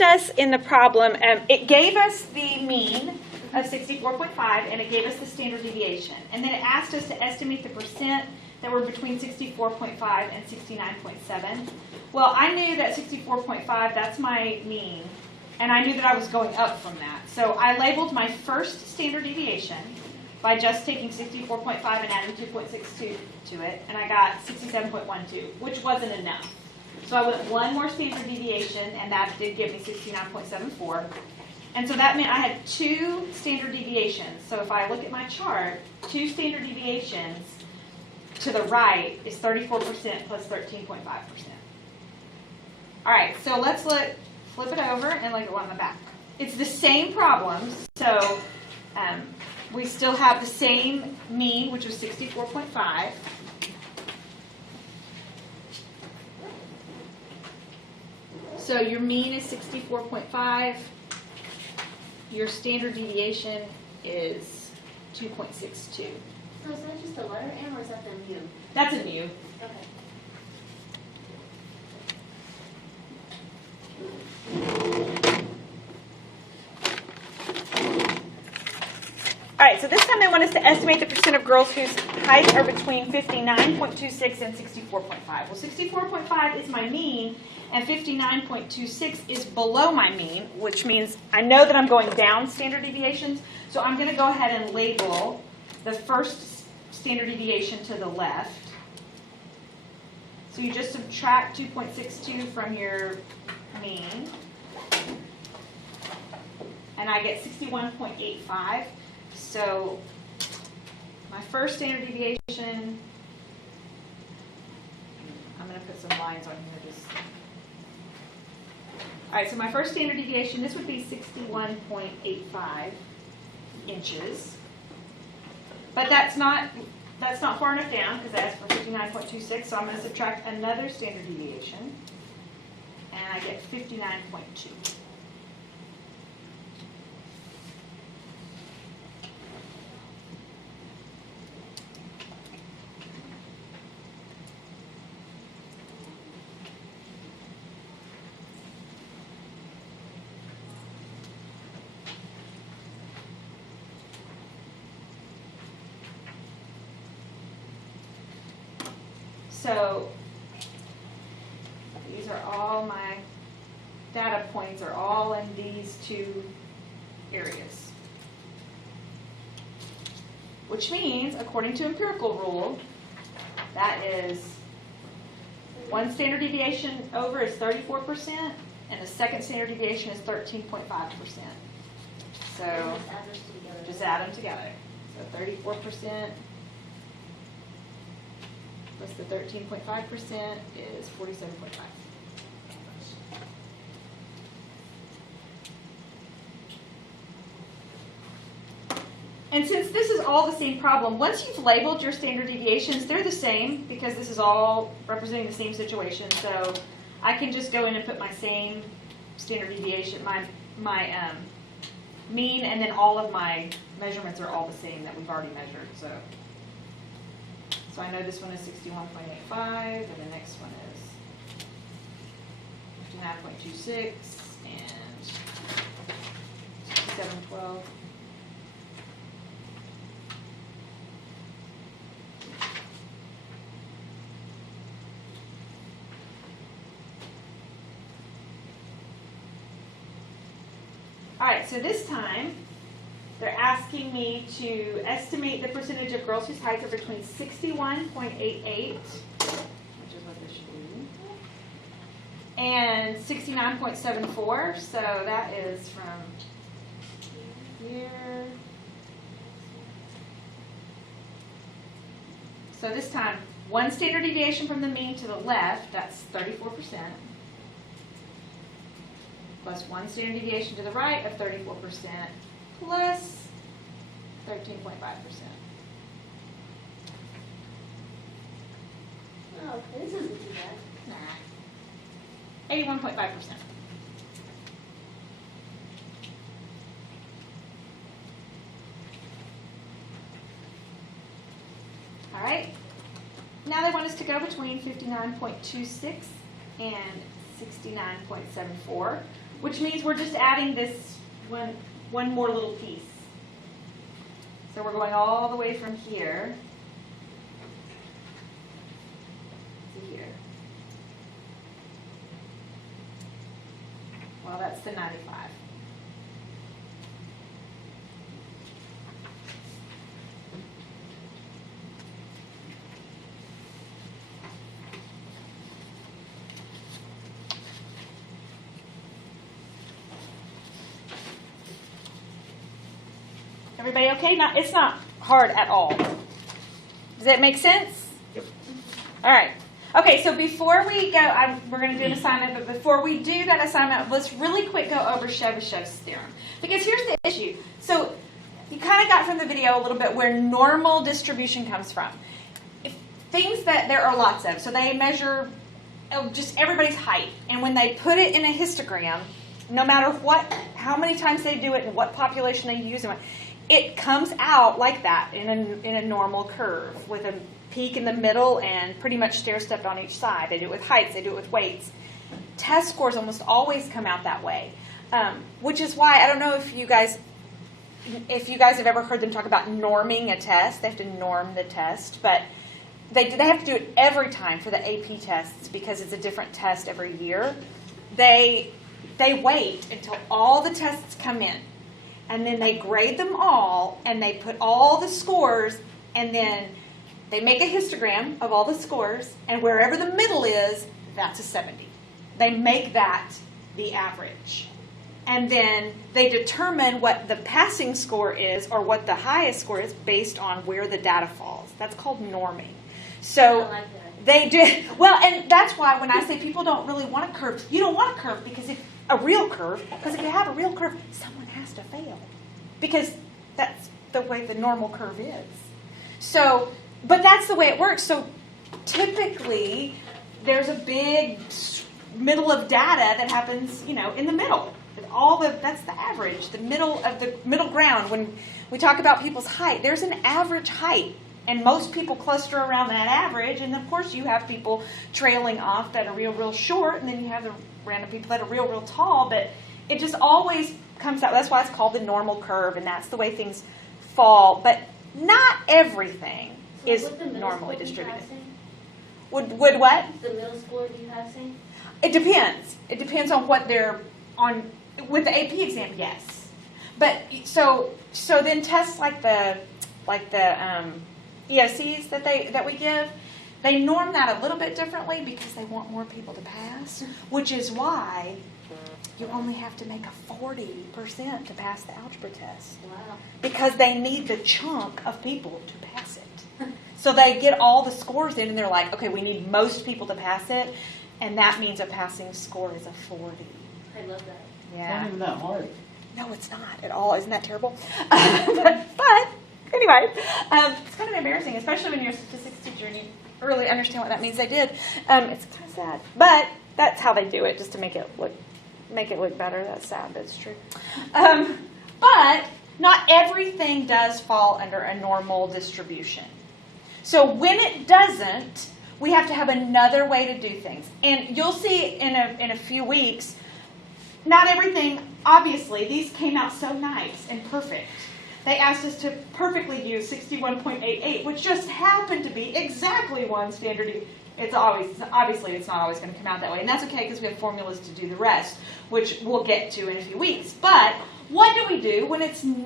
asked us in the problem, it gave us the mean of 64.5, and it gave us the standard deviation. And then it asked us to estimate the percent that were between 64.5 and 69.7. Well, I knew that 64.5, that's my mean, and I knew that I was going up from that. So I labeled my first standard deviation by just taking 64.5 and adding 2.62 to it, and I got 67.12, which wasn't enough. So I went one more standard deviation, and that did give me 69.74. And so that meant I had two standard deviations. So if I look at my chart, two standard deviations to the right is 34% plus 13.5%. All right, so let's flip it over and look at one on the back. It's the same problems. So we still have the same mean, which was 64.5. So your mean is 64.5. Your standard deviation is 2.62. So is that just a letter M or is that the mu? That's a mu. Okay. All right, so this time they want us to estimate the percent of girls whose heights are between 59.26 and 64.5. Well, 64.5 is my mean, and 59.26 is below my mean, which means I know that I'm going down standard deviations. So I'm going to go ahead and label the first standard deviation to the left. So you just subtract 2.62 from your mean, and I get 61.85. So my first standard deviation, I'm going to put some lines on here. All right, so my first standard deviation, this would be 61.85 inches. But that's not far enough down because I asked for 59.26, so I'm going to subtract another standard deviation, and I get 59.2. So these are all my data points are all in these two areas. Which means, according to empirical rule, that is one standard deviation over is 34%, and the second standard deviation is 13.5%. So just add them together. So 34%. Plus the 13.5% is 47.5. And since this is all the same problem, once you've labeled your standard deviations, they're the same because this is all representing the same situation. So I can just go in and put my same standard deviation, my mean, and then all of my measurements are all the same that we've already measured. So I know this one is 61.85, and the next one is 59.26, and 67.12. All right, so this time, they're asking me to estimate the percentage of girls whose heights are between 61.88, which is what this should be, and 69.74. So that is from here. So this time, one standard deviation from the mean to the left, that's 34%, plus one standard deviation to the right of 34%, plus 13.5%. Oh, okay, this isn't too bad. Nah. 81.5%. All right. Now they want us to go between 59.26 and 69.74. which means we're just adding this one more little piece. So we're going all the way from here to here. Well, that's the 95. Everybody okay? It's not hard at all. Does that make sense? Yep. All right. Okay, so before we go, we're going to do an assignment, but before we do that assignment, let's really quick go over Chebyshev's theorem. Because here's the issue. So you kind of got from the video a little bit where normal distribution comes from. Things that there are lots of. So they measure just everybody's height. And when they put it in a histogram, no matter how many times they do it and what population they use, it comes out like that in a normal curve with a peak in the middle and pretty much stair-stepped on each side. They do it with heights. They do it with weights. Test scores almost always come out that way, which is why I don't know if you guys have ever heard them talk about norming a test. They have to norm the test, but they have to do it every time for the AP tests because it's a different test every year. They wait until all the tests come in. And then they grade them all, and they put all the scores, and then they make a histogram of all the scores, and wherever the middle is, that's a 70. They make that the average. And then they determine what the passing score is, or what the highest score is, based on where the data falls. That's called norming. So I like that. they do, well, and that's why when I say people don't really want a curve, you don't want a curve because if you have a real curve, someone has to fail. Because that's the way the normal curve is. So, but that's the way it works. So typically, there's a big middle of data that happens, in the middle. That's the average, the middle ground. When we talk about people's height, there's an average height. And most people cluster around that average. And of course, you have people trailing off that are real short. And then you have the random people that are real tall. But it just always comes out. That's why it's called the normal curve. And that's the way things fall. But not everything is normally distributed. Would what? The middle score do you have seen? It depends. It depends on what they're on. With the AP exam, yes. But so then tests like the EOCs that we give, they norm that a little bit differently because they want more people to pass, which is why you only have to make a 40% to pass the algebra test. Wow. Because they need the chunk of people to pass it. So they get all the scores in and they're like, okay, we need most people to pass it, and that means a passing score is a 40. I love that. It's Yeah. not even that hard. No, it's not at all. Isn't that terrible? but anyway, it's kind of embarrassing, especially when you're a statistics teacher and you really understand what that means. They did. It's kind of sad, but that's how they do it, just to make it look better. That's sad. That's true. But not everything does fall under a normal distribution. So when it doesn't, we have to have another way to do things, and you'll see in a few weeks. Not everything, obviously, these came out so nice and perfect. They asked us to perfectly use 61.88, which just happened to be exactly one standard. Obviously, it's not always going to come out that way. And that's okay because we have formulas to do the rest, which we'll get to in a few weeks. But what do we do when it's not